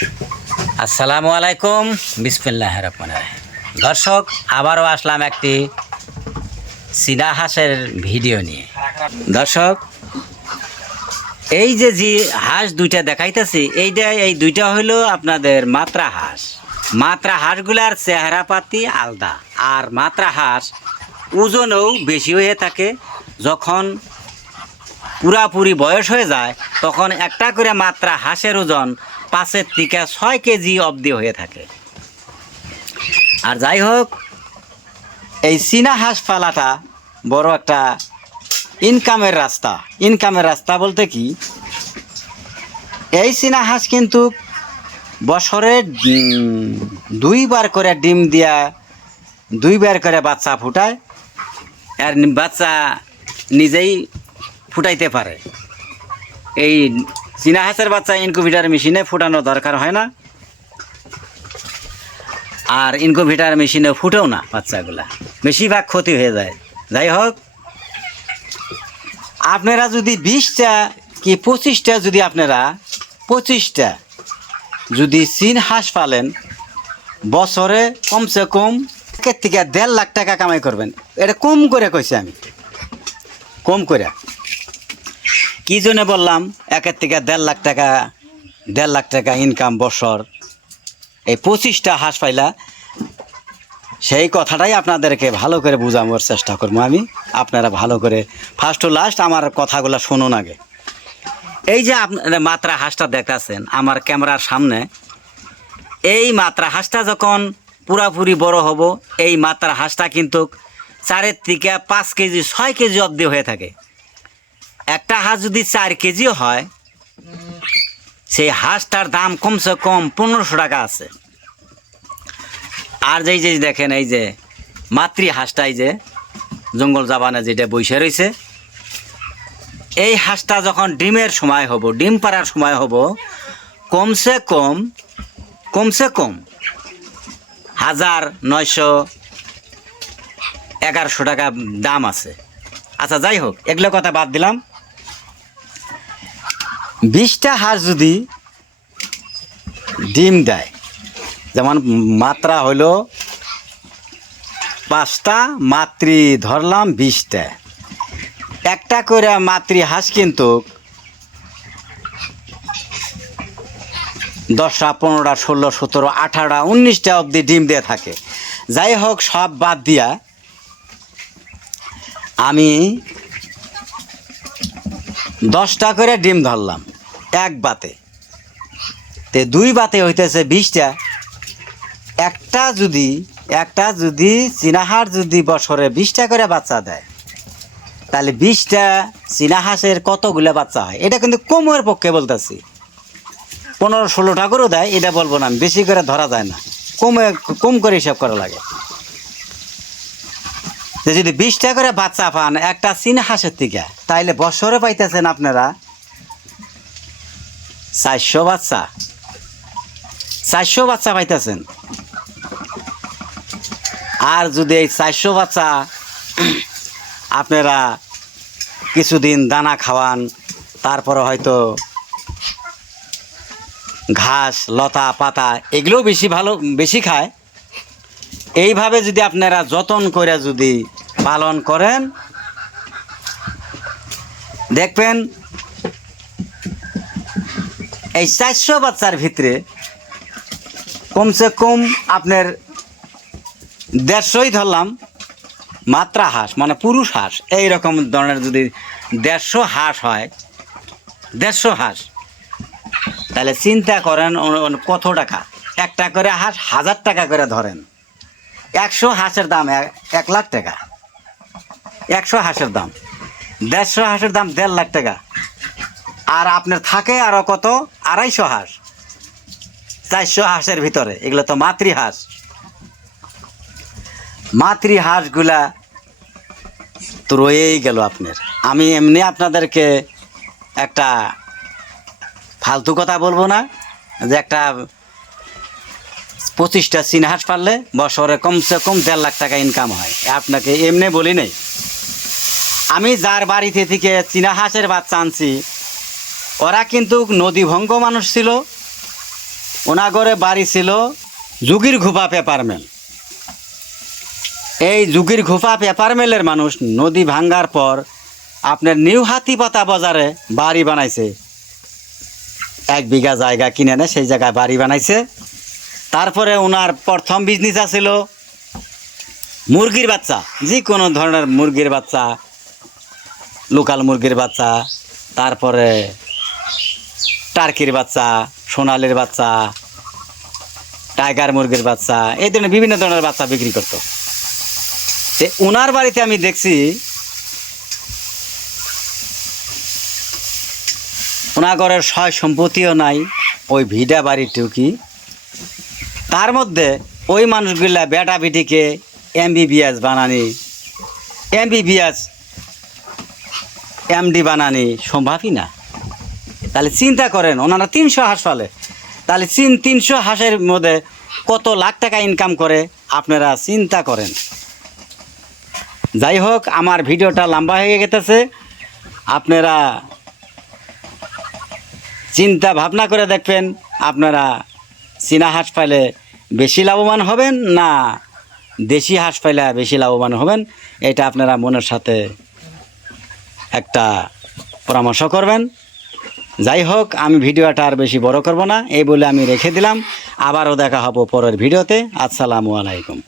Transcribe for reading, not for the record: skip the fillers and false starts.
আসসালামু আলাইকুম, বিসমিল্লাহির রহমানির রহিম। দর্শক, আবারও আসলাম একটি চীনা হাঁসের ভিডিও নিয়ে। দর্শক, এই যে হাঁস দুইটা দেখাইতেছি, এই দুইটা হইল আপনাদের মাত্রা হাঁস। মাত্রা হাঁসগুলার চেহারা পাতি আলাদা, আর মাত্রা হাঁস ওজনও বেশি হয়ে থাকে। যখন পুরাপুরি বয়স হয়ে যায় তখন একটা করে মাত্রা হাঁসের ওজন 5 থেকে 6 কেজি অবধি হয়ে থাকে। আর যাই হোক, এই চীনা হাঁস পালাটা বড় একটা ইনকামের রাস্তা বলতে কি, এই চীনা হাঁস কিন্তু বছরে 2বার করে ডিম দিয়া 2বার করে বাচ্চা ফুটায়, আর বাচ্চা নিজেই ফুটাইতে পারে। এই চীনা হাঁসের বাচ্চা ইনকিউবেটর মেশিনে ফুটানো দরকার হয় না, আর ইনকিউবেটর মেশিনে ফুটেও না বাচ্চাগুলা, বেশিরভাগ ক্ষতি হয়ে যায়। যাই হোক, আপনারা যদি 20টা কি 25টা যদি চীন হাঁস পালেন, বছরে কমসে কম 1 থেকে 1.5 লাখ টাকা কামাই করবেন। এটা কম করে কইছি আমি, কম করে। কি জন্য বললাম 1 থেকে 1.5 লাখ টাকা ইনকাম বছর এই 25টা হাঁস পাইলা? সেই কথাটাই আপনাদেরকে ভালো করে বোঝানোর চেষ্টা করবো আমি। আপনারা ভালো করে ফার্স্ট টু লাস্ট আমার কথাগুলো শুনুন আগে। এই যে আপনারা মাত্রা হাঁসটা দেখতেছেন আমার ক্যামেরার সামনে, এই মাত্রা হাঁসটা যখন পুরাপুরি বড় হব, এই মাত্রা হাঁসটা কিন্তু 4 থেকে 5 কেজি 6 কেজি অবধি হয়ে থাকে। একটা হাঁস যদি 4 কেজিও হয়, সেই হাঁসটার দাম কমসে কম 1500 টাকা আছে। আর যেই যে দেখেন, এই যে মাতৃ হাঁসটা, এই যে জঙ্গল জাবানে যেটা বসে রয়েছে, এই হাঁসটা যখন ডিমের সময় হব, ডিম পাড়ার সময় হব, কমসে কম 1900-1100 টাকা দাম আছে। আচ্ছা, যাই হোক, এগুলো কথা বাদ দিলাম। 20টা হাঁস যদি ডিম দেয়, যেমন মাত্রা হইল 5টা, মাতৃ ধরলাম 20টা, একটা করে মাতৃ হাঁস কিন্তু 10টা, 15টা, 16, 17, 18টা, 19টা অবধি ডিম দিয়ে থাকে। যাই হোক, সব বাদ দিয়া আমি 10টা করে ডিম ধরলাম এক বাতে, 2 বাতে হইতেছে 20টা। একটা যদি চীনা হাঁস যদি বছরে 20টা করে বাচ্চা দেয়, তাহলে 20টা চীনা হাঁসের কতগুলো বাচ্চা হয়? এটা কিন্তু কমের পক্ষে বলতেছি। 15-16টা করেও দেয়, এটা বলবো না আমি, বেশি করে ধরা যায় না, কম করে হিসাব করা লাগে। যদি 20টা করে বাচ্চা পান একটা চীনা হাঁসের থেকে, তাইলে বছরে পাইতেছেন আপনারা 400 বাচ্চা পাইতেছেন। আর যদি এই 400 বাচ্চা আপনারা কিছুদিন দানা খাওয়ান, তারপরে হয়তো ঘাস, লতা পাতা এগুলো বেশি খায়, এইভাবে যদি আপনারা যত্ন করে যদি পালন করেন, দেখবেন এই 400 বাচ্চার ভিতরে কমসে কম আপনার 150ই ধরলাম মাত্রা হাঁস, মানে পুরুষ হাঁস। এইরকম ধরনের যদি 150 হাঁস হয়, 150 হাঁস, তাহলে চিন্তা করেন কত টাকা। একটা করে হাঁস 1000 টাকা করে ধরেন, 100 হাঁসের দাম 1 লাখ টাকা। 100 হাঁসের দাম, 150 হাঁসের দাম 1.5 লাখ টাকা। আর আপনার থাকে আরও কত, 250 হাঁস 400 হাঁসের ভিতরে। এগুলো তো মাতৃ হাঁসগুলা তো রয়েই গেল আপনার। আমি এমনি আপনাদেরকে একটা ফালতু কথা বলবো না, যে একটা 25টা চীনা হাঁস পারলে বছরে কমসে কম 1.5 লাখ টাকা ইনকাম হয়। আপনাকে এমনি বলি নাই। আমি যার বাড়িতে থেকে চীনা হাঁসের বাচ্চা আনছি, ওরা কিন্তু নদীভঙ্গ মানুষ ছিল, ওনাগরে বাড়ি ছিল যুগির ঘোপা পেপার মিল। এই যুগির ঘোপা পেপার মিলের মানুষ নদী ভাঙ্গার পর আপনার নিউ হাতিপাতা বাজারে বাড়ি বানাইছে। 1 বিঘা জায়গা কিনে নেয়, সেই জায়গায় বাড়ি বানাইছে। তারপরে ওনার প্রথম বিজনেস আছিল মুরগির বাচ্চা, যে কোনো ধরনের মুরগির বাচ্চা, লোকাল মুরগির বাচ্চা, তারপরে টার্কির বাচ্চা, সোনালির বাচ্চা, টাইগার মুরগির বাচ্চা, এই ধরনের বিভিন্ন ধরনের বাচ্চা বিক্রি করতো। তো ওনার বাড়িতে আমি দেখছি ওনার ঘরের সয় সম্পত্তিও নাই, ওই ভিডা বাড়িটিও কি। তার মধ্যে ওই মানুষগুলা বেটা বেটিকে MBBS বানানি, MBBS MD বানানি সম্ভবই না। তাহলে চিন্তা করেন, ওনারা 300 হাঁস পালে, তাহলে 300 হাঁসের মধ্যে কত লাখ টাকা ইনকাম করে আপনারা চিন্তা করেন। যাই হোক, আমার ভিডিওটা লম্বা হয়ে গেছে, আপনারা চিন্তা ভাবনা করে দেখবেন আপনারা চীনা হাঁস পাইলে বেশি লাভবান হবেন না দেশি হাঁস পাইলে বেশি লাভবান হবেন। এটা আপনারা মনের সাথে একটা পরামর্শ করবেন। যাই হোক, আমি ভিডিওটা আর বেশি বড় করব না, এই বলে আমি রেখে দিলাম। আবারও দেখা হবে পরের ভিডিওতে। আসসালামু আলাইকুম।